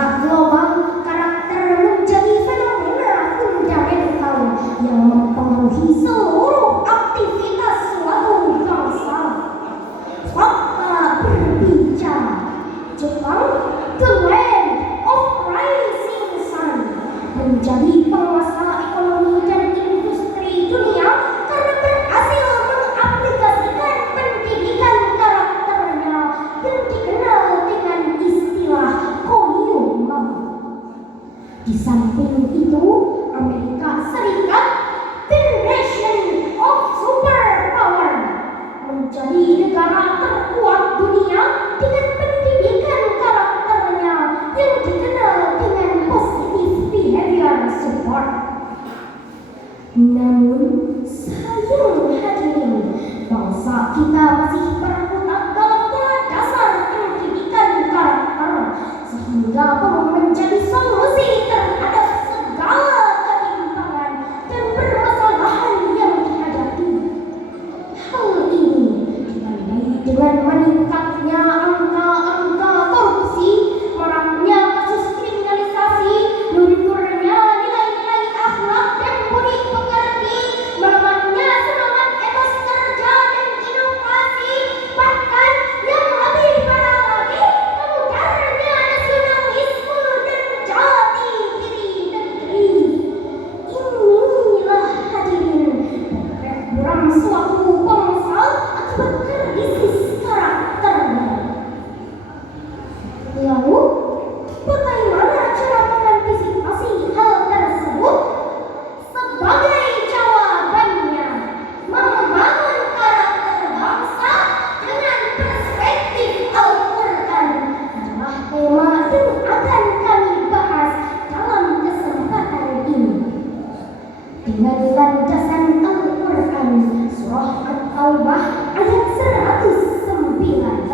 Secara global, karakter menjadi fenomena fundamental yang mempengaruhi seluruh aktivitas suatu bangsa. Fakta berbicara, Jepang, the land of rising sun, menjadi penguasa ekonomi dan industri dunia karena berhasil mengaplikasikan pendidikan karakternya yang dikenal dengan istilah Koyuman. Di samping itu, Amerika Serikat, the nation of superpower, menjadi negara terkuat dunia dengan pendidikan karakternya yang dikenal dengan positive behavior support. Namun, sayang hadirin, bangsa kita masih berkutat dalam pola dasar pendidikan karakter, sehingga belum menjadi solusi terhadap segala ketimpangan dan permasalahan yang dihadapi. Hal ini ditandai dengan meningkatnya angka-angka korupsi, maraknya kasus kriminalisasi, lunturnya nilai-nilai akhlak dan budi pekerti, melemahnya semangat etos kerja dan inovasi, bahkan yang lebih parah lagi, kemudarnya nasionalisme dan jati diri negeri. Inilah hadirin potret buram suatu bangsa akibat krisis karakternya. Lalu, bagaimana cara mengantisipasi hal tersebut? Sebagai jawabannya, membangun karakter bangsa dengan perspektif Al-Quran adalah tema yang akan kami bahas dalam kesempatan ini. Dengan landasan Al-Quran, surah At-Taubah ayat 109.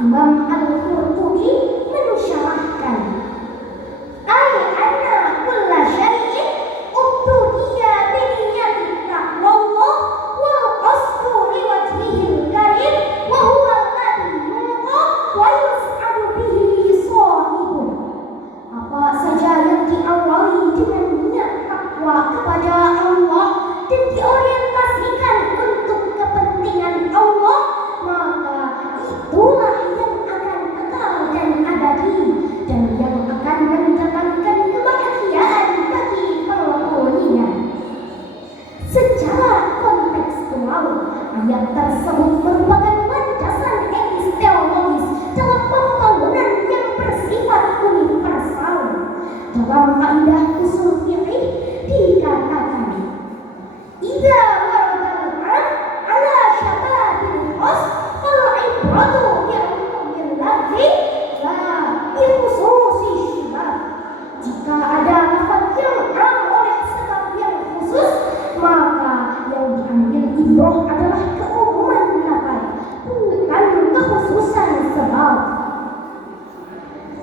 Imam Al-Qurtubi mensyarahkan, "Ai anna kulla syai'in ubtudiya bi niyyatin taqwallah wal qasdu li wajhihil karim wa huwa alladhi yulqa wa yus'adu bihi shahibuh." Apa saja yang diawali dengan niat takwa kepada Allah dan diorientasikan untuk kepentingan Allah, maka itulah yang akan kekal dan abadi dan yang akan mendatangkan kebahagiaan bagi pelakunya. Secara kontekstual, ayat tersebut merupakan landasan etis teologis dalam pembangunan yang bersifat universal. Dalam kaidah usul fiqih dikatakan, "Idza waradal 'am 'ala syababil khas fal 'ibratu bi'umumil lafzi la bi khususi syibab." Jika ada lafaz yang 'am oleh sebab yang khusus, maka yang diambil ibrah adalah keumuman lafaz, bukan kekhususan sebab.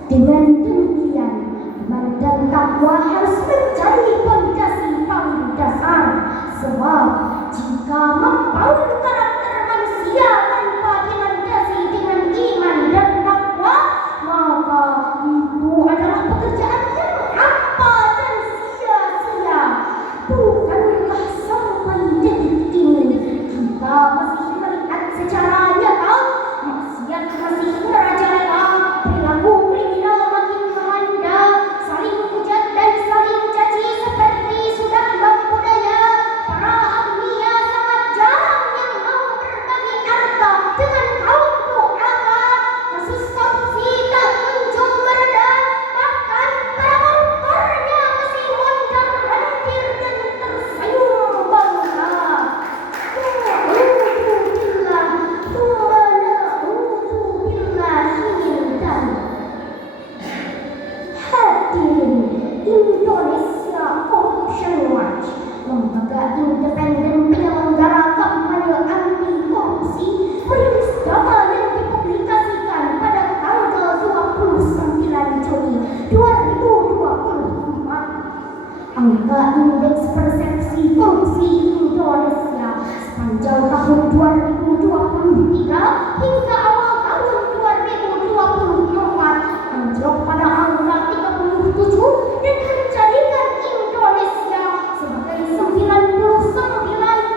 Dengan demikian, iman dan takwa harus menjadi fondasi paling dasar, sebab jika membangun karakter manusia tanpa dilandasi dengan iman dan takwa, maka itu adalah pekerjaan yang hampa dan sia-sia. Bukankah sampai detik ini kita masih melihat secara nyata maksiat masih merajalela, perilaku kriminal makin melanda, saling hujat dan saling caci seperti sudah membudaya, para agnia sangat jarang yang mau berbagi harta dengan kaum duafa, kasus korupsi tak kunjung mereda, bahkan para koruptornya masih mondar-mandir dan tersenyum bangga. Na'udzubillah, tsumma na'udzubillah min dzalik. Hadirin, Indonesia Corruption Watch, lembaga independen penyelenggara kampanye anti korupsi, merilis data yang dipublikasikan pada tanggal 29 Juni 2024. Angka indeks persepsi korupsi Indonesia sepanjang tahun 2023 hingga awal tahun 2024 anjlok pada angka 37 dan menjadikan Indonesia sebagai 99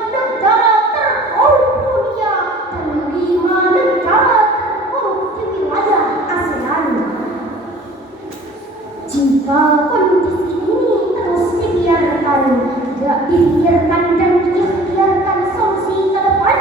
negara terkorup dunia dan 5 negara terkorup di wilayah ASEAN. Jika kondisi ini terus dibiarkan, tidak dibiarkan dan diikhtiarkan solusi ke depan,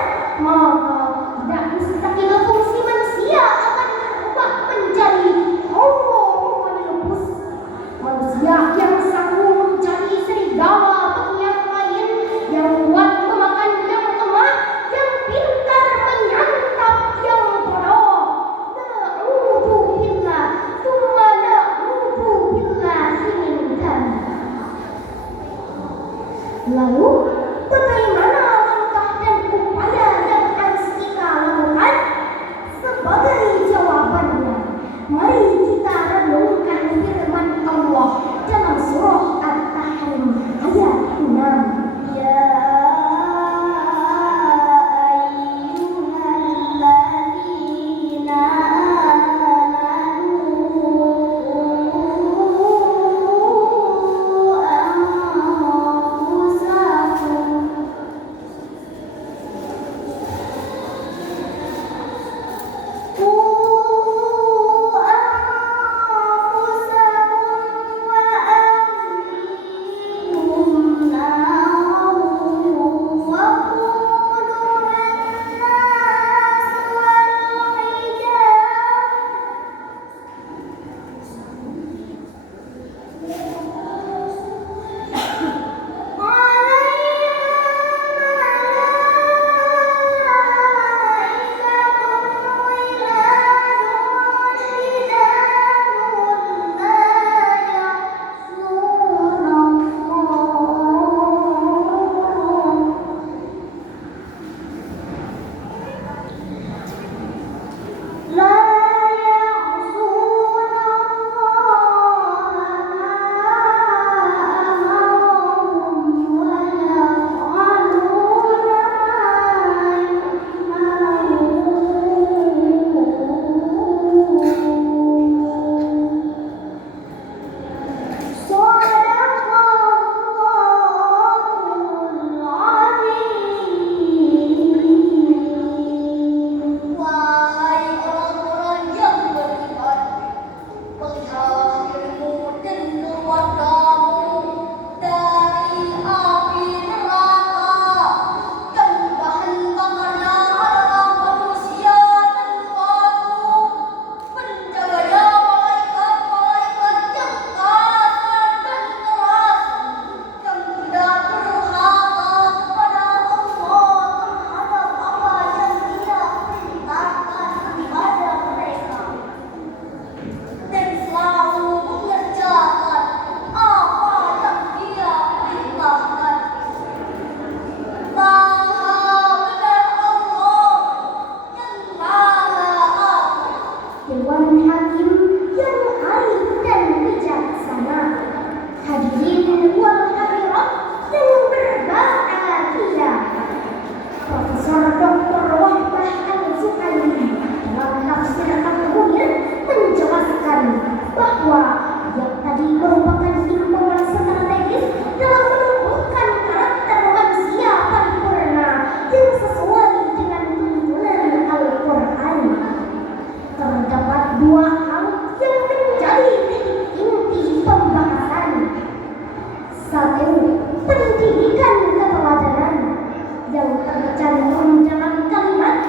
tercantum dalam kalimat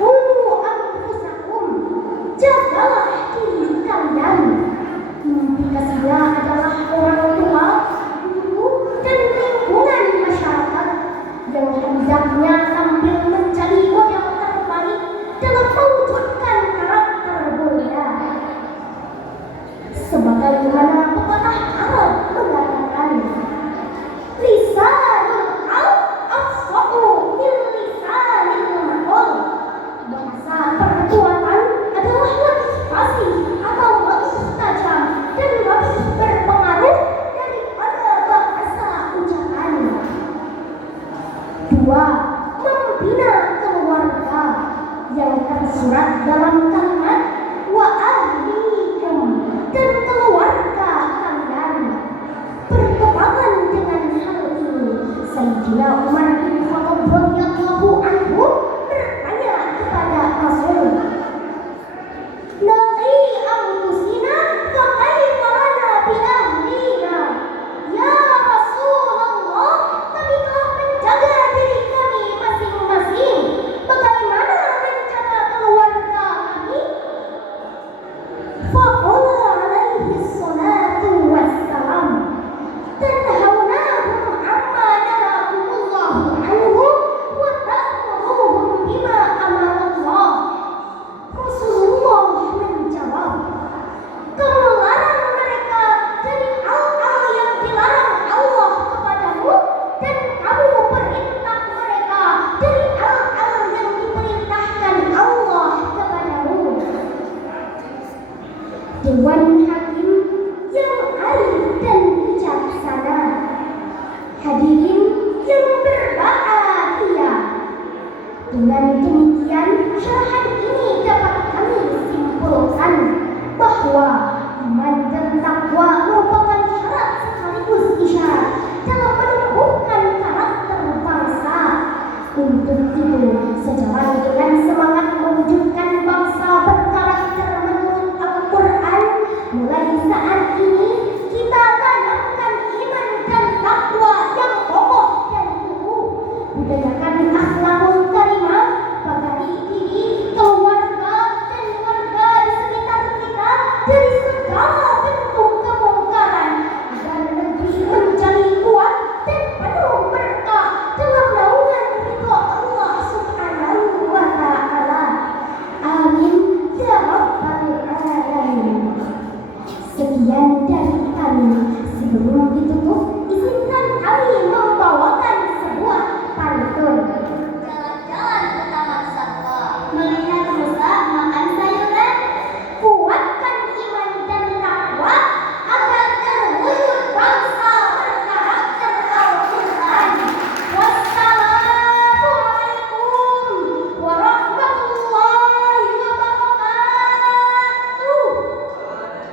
anfusakum, jagalah diri kalian. Inti ketiga adalah orang tua, guru, dan lingkungan masyarakat yang hendaknya tampil menjadi model terbaik dalam mewujudkan karakter mulia. Sebagaimana pepatah Arab mengatakan, lisanul hal afsahu min lisanil maqal. Bahasa perbuatan adalah lebih fasih atau lebih tajam dan lebih berpengaruh daripada bahasa ucapan. 2. Membina keluarga yang tersurat dalam kalimat wa ahlikum, dan keluarga kalian. Berkepatan dengan hal ini, Sayyidina Umar bin Khattab radhiyallahu anhu bertanya kepada Rasul, "Naqi anfusina fa kaifa lana bi ahlina?" Ya Rasulullah, kami telah menjaga diri kami masing-masing, bagaimana menjaga keluarga kami? Faqala alaihi salatu wassalam, tanhawnahum amma nahakumullahu anhu wa ta'muruhum bima amarallah. Rasulullah menjawab, kamu melarang mereka dari hal-hal yang dilarang Allah kepadamu, dan kamu perintah mereka dari hal-hal yang diperintahkan Allah kepadamu. Dewan Hakim yang arif dan bijaksana, hadirin yang berbahagia, dengan demikian syarahan ini dapat kami simpulkan bahwa